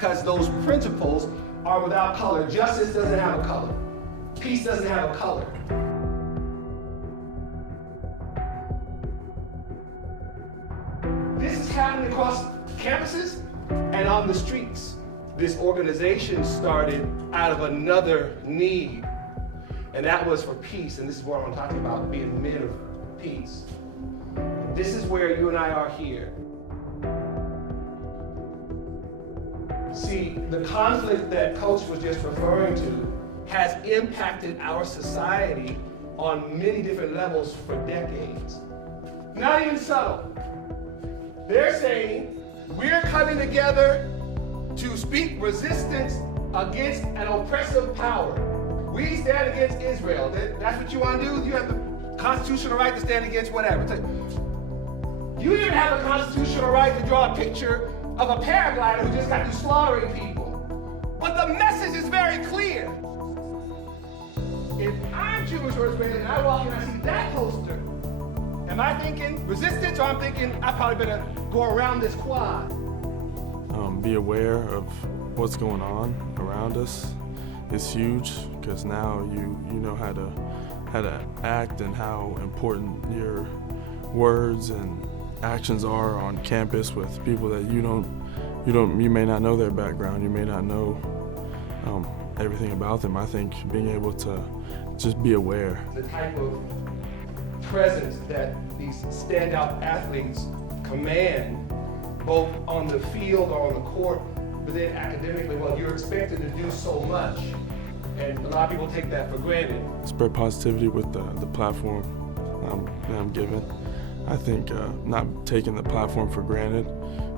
because those principles are without color. Justice doesn't have a color. Peace doesn't have a color. This is happening across campuses and on the streets. This organization started out of another need, and that was for peace. And this is what I'm talking about, being men of peace. This is where you and I are here. See, the conflict that Coach was just referring to has impacted our society on many different levels for decades. Not even subtle. They're saying we're coming together to speak resistance against an oppressive power. We stand against Israel. That's what you want to do? You have the constitutional right to stand against whatever. You even have a constitutional right to draw a picture of a paraglider who just got through slaughtering people. But the message is very clear. If I'm Jewish or Israeli and I walk in and I see that poster, am I thinking resistance, or I'm thinking I probably better go around this quad? Be aware of what's going on around us is huge, because now you know how to act and how important your words and actions are on campus with people that you may not know their background, you may not know everything about them. I think being able to just be aware. The type of presence that these standout athletes command, both on the field or on the court, but then academically, well, you're expected to do so much, and a lot of people take that for granted. Spread positivity with the platform that I'm given. I think not taking the platform for granted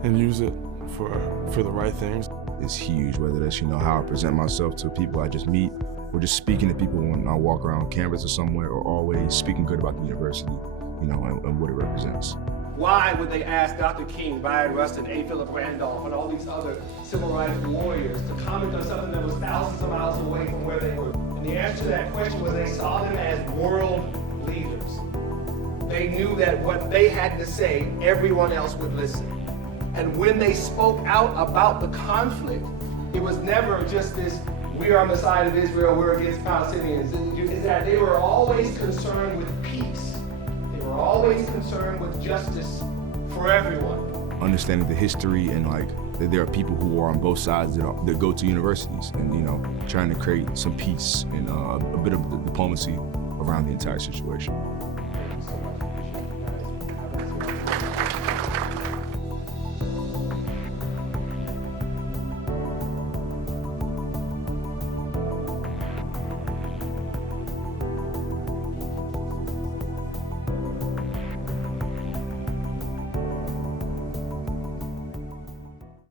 and use it for the right things. It's huge, whether that's how I present myself to people I just meet, or just speaking to people when I walk around campus or somewhere, or always speaking good about the university, and what it represents. Why would they ask Dr. King, Byron Rustin, A. Philip Randolph, and all these other civil rights warriors to comment on something that was thousands of miles away from where they were? And the answer to that question was they saw them as world leaders. They knew that what they had to say, everyone else would listen. And when they spoke out about the conflict, it was never just this, we are on the side of Israel, we're against Palestinians. It's that they were always concerned with peace. They were always concerned with justice for everyone. Understanding the history and that there are people who are on both sides that go to universities, and trying to create some peace and a bit of diplomacy around the entire situation.